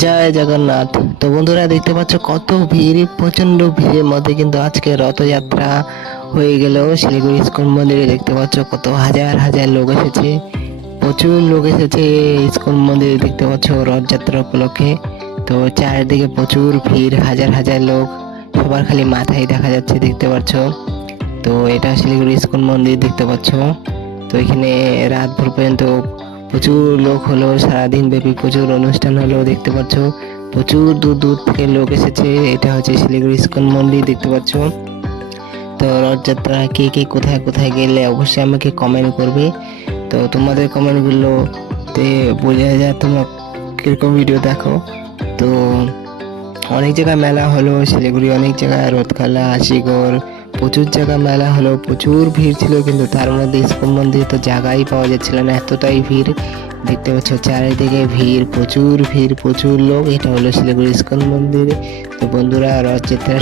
জয় জগন্নাথ। তো বন্ধুরা দেখতে পাচ্ছ কত ভিড়, প্রচন্ড ভিড়ের মধ্যে কিন্তু আজকে রথযাত্রা হয়ে গেল শিলিগুড়ি ইস্কন মন্দিরে। দেখতে পাচ্ছ কত হাজার হাজার লোক এসেছে, প্রচুর লোক এসেছে ইস্কন মন্দিরে। দেখতে পাচ্ছ রথযাত্রা উপলক্ষে তো চারিদিকে প্রচুর ভিড়, হাজার হাজার লোক, সবার খালি মাথায় দেখা যাচ্ছে। দেখতে পাচ্ছ তো এটা শিলিগুড়ি ইস্কন মন্দির দেখতে পাচ্ছ। তো এখানে রাত ভোর পর্যন্ত প্রচুর লোক হলো, সারাদিন ব্যাপী প্রচুর অনুষ্ঠান হলো। দেখতে পাচ্ছ প্রচুর দূর দূর থেকে লোক এসেছে। এটা হচ্ছে শিলিগুড়ি ইস্কন মন্দির দেখতে পাচ্ছ। তো রথযাত্রা কে কে কোথায় কোথায় গেলে অবশ্যই আমাকে কমেন্ট করবে। তো তোমাদের কমেন্টগুলোতে বোঝা যায় তোমরা কিরকম ভিডিও দেখো। তো অনেক জায়গায় মেলা হলো শিলিগুড়ি, অনেক জায়গায় রথখেলা, আশিগড়, প্রচুর জায়গা মেলা হলো, প্রচুর ভিড় ছিল। কিন্তু তার মধ্যে ইস্কন মন্দিরে তো জায়গাই পাওয়া যাচ্ছিল না, এতটাই ভিড়। দেখতে পাচ্ছ চারিদিকে ভিড়, প্রচুর ভিড়, প্রচুর লোক। এটা হলো শিলিগুড়ি ইস্কন মন্দিরে। তো বন্ধুরা রথযাত্রা